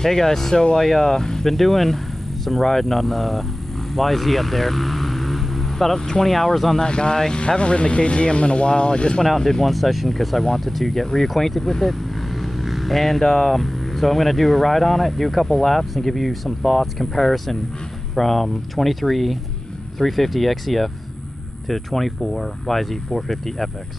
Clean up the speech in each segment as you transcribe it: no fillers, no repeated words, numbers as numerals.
Hey guys, so I been doing some riding on the YZ up there. About 20 hours on that guy. Haven't ridden the KTM in a while. I just went out and did one session because I wanted to get reacquainted with it. And so I'm going to do a ride on it, do a couple laps, and give you some thoughts, comparison from 23 350 XCF to 24 YZ450FX.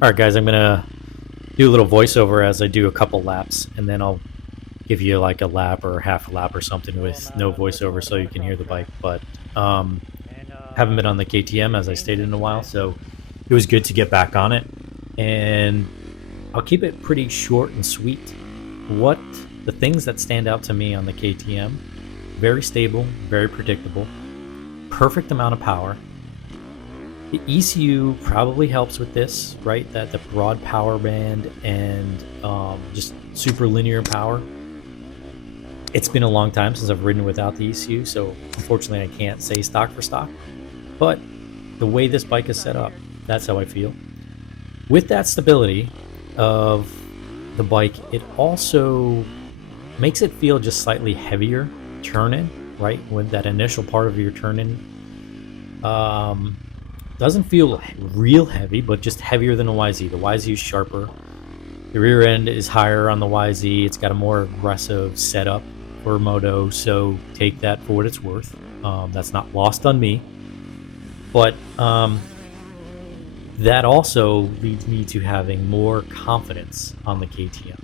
Alright guys, I'm gonna do a little voiceover as I do a couple laps, and then I'll give you like a lap or half a lap or something with no voiceover so you can hear the bike. But haven't been on the KTM, as I stated, in a while, so it was good to get back on it. And I'll keep it pretty short and sweet. What the things that stand out to me on the KTM: very stable, very predictable, perfect amount of power. The ECU probably helps with this, right? That the broad power band and just super linear power. It's been a long time since I've ridden without the ECU, so unfortunately I can't say stock for stock. But the way this bike is set up, that's how I feel. With that stability of the bike, it also makes it feel just slightly heavier turn-in, right? With that initial part of your turn-in. Doesn't feel real heavy, but just heavier than the YZ. The YZ is sharper. The rear end is higher on the YZ. It's got a more aggressive setup for moto, so take that for what it's worth. That's not lost on me. But that also leads me to having more confidence on the KTM.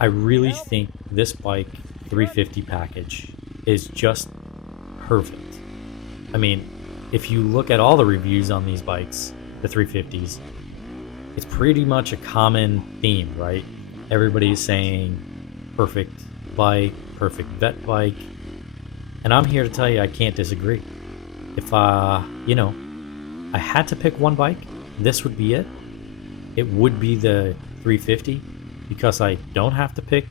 I really think this bike 350 package is just perfect. I mean, if you look at all the reviews on these bikes, the 350s, it's pretty much a common theme, right? Everybody's saying perfect bike, perfect vet bike. And I'm here to tell you I can't disagree. If I had to pick one bike, this would be it. It would be the 350 because I don't have to pick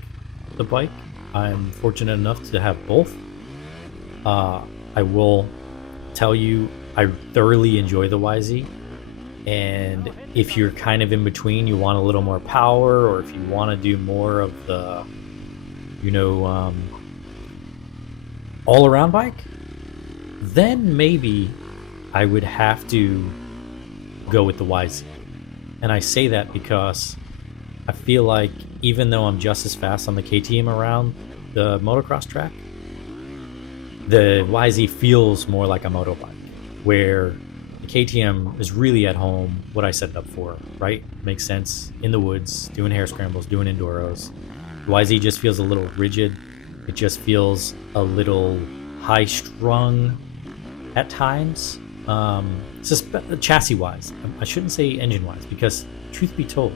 the bike. I'm fortunate enough to have both. I will tell you I thoroughly enjoy the YZ, and if you're kind of in between, you want a little more power, or if you want to do more of the all-around bike, then maybe I would have to go with the YZ. And I say that because I feel like even though I'm just as fast on the KTM around the motocross track, the YZ feels more like a moto bike, where the KTM is really at home, what I set it up for, right? Makes sense. In the woods, doing hair scrambles, doing enduros. The YZ just feels a little rigid. It just feels a little high-strung at times. Chassis-wise. I shouldn't say engine-wise, because truth be told,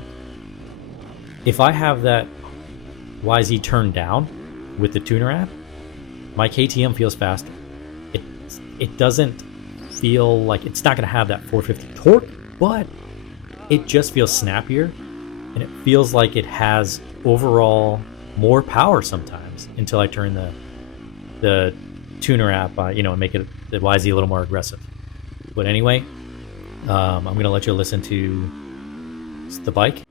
if I have that YZ turned down with the tuner app, my KTM feels faster. It doesn't feel like it's not going to have that 450 torque, but it just feels snappier, and it feels like it has overall more power sometimes until I turn the tuner app, and make it the YZ a little more aggressive. But anyway, I'm going to let you listen to the bike.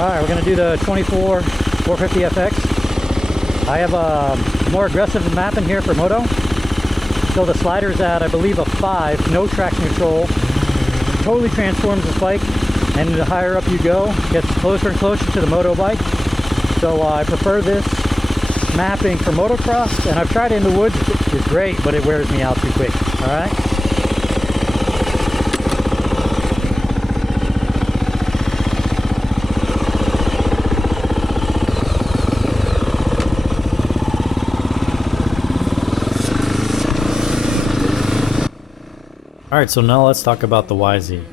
Alright, we're going to do the 24 450FX. I have a more aggressive map in here for moto. So the slider's at, I believe, a 5, no traction control. Totally transforms this bike, and the higher up you go, gets closer and closer to the moto bike. So I prefer this mapping for motocross, and I've tried it in the woods. It's great, but it wears me out too quick. Alright? Alright, so now let's talk about the YZ.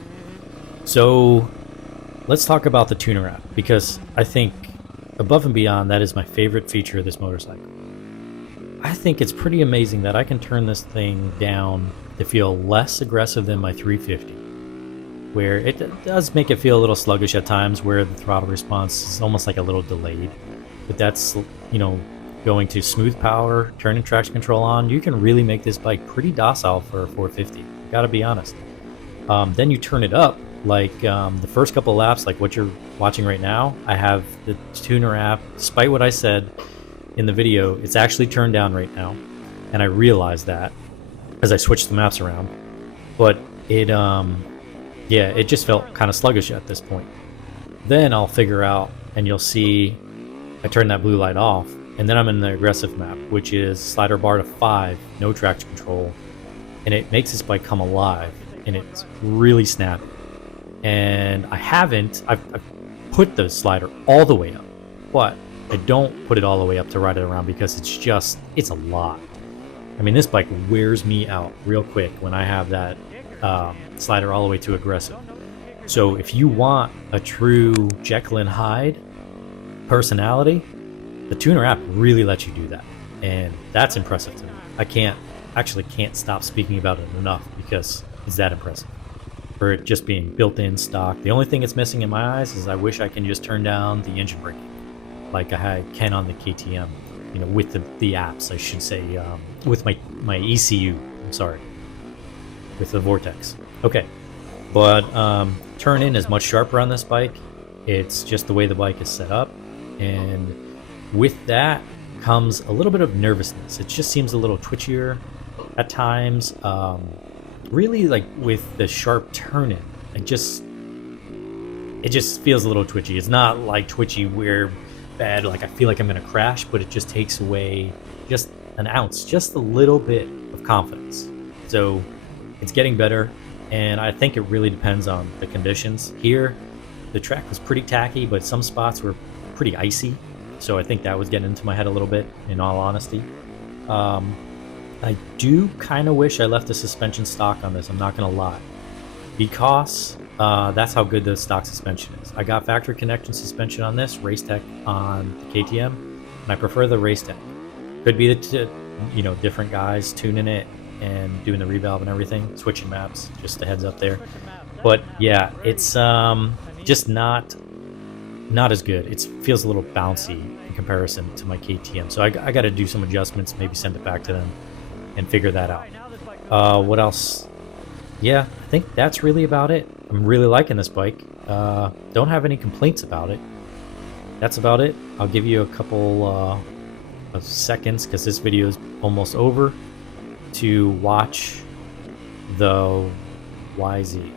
So let's talk about the tuner app, because I think above and beyond, that is my favorite feature of this motorcycle. I think it's pretty amazing that I can turn this thing down to feel less aggressive than my 350, where it does make it feel a little sluggish at times, where the throttle response is almost like a little delayed. But that's, you know, going to smooth power, turning traction control on, you can really make this bike pretty docile for a 450. Gotta be honest. Then you turn it up, like the first couple of laps, like what you're watching right now. I have the tuner app. Despite what I said in the video, it's actually turned down right now, and I realized that as I switched the maps around. But it, yeah, it just felt kind of sluggish at this point. Then I'll figure out, and you'll see, I turn that blue light off, and then I'm in the aggressive map, which is slider bar to 5, no traction control. And it makes this bike come alive, and it's really snappy. And I've put the slider all the way up, but I don't put it all the way up to ride it around, because it's a lot. I mean, this bike wears me out real quick when I have that slider all the way to aggressive. So if you want a true Jekyll and Hyde personality, the tuner app really lets you do that. And that's impressive to me. I can't stop speaking about it enough, because it's that impressive for it just being built in stock. The only thing it's missing in my eyes is I wish I can just turn down the engine braking like I can on the KTM, you know, with the apps, I should say, with my ECU, I'm sorry, with the Vortex. Okay, but turn in is much sharper on this bike. It's just the way the bike is set up, and with that comes a little bit of nervousness. It just seems a little twitchier at times. Really, like with the sharp turn in, it just feels a little twitchy. It's not like twitchy where bad, like I feel like I'm gonna crash, but it just takes away just an ounce, just a little bit of confidence. So it's getting better, and I think it really depends on the conditions. Here, the track was pretty tacky, but some spots were pretty icy, so I think that was getting into my head a little bit, in all honesty. I do kind of wish I left the suspension stock on this, I'm not gonna lie, because that's how good the stock suspension is. I got factory connection suspension on this, Racetech on the KTM, and I prefer the Racetech. Could be the different guys tuning it and doing the revalve and everything, switching maps, just a heads up there. But yeah, it's just not as good. It feels a little bouncy in comparison to my KTM, so I got to do some adjustments, maybe send it back to them and figure that out. What else? Yeah, I think that's really about it. I'm really liking this bike. Don't have any complaints about it. That's about it. I'll give you a couple of seconds, because this video is almost over, to watch the YZ.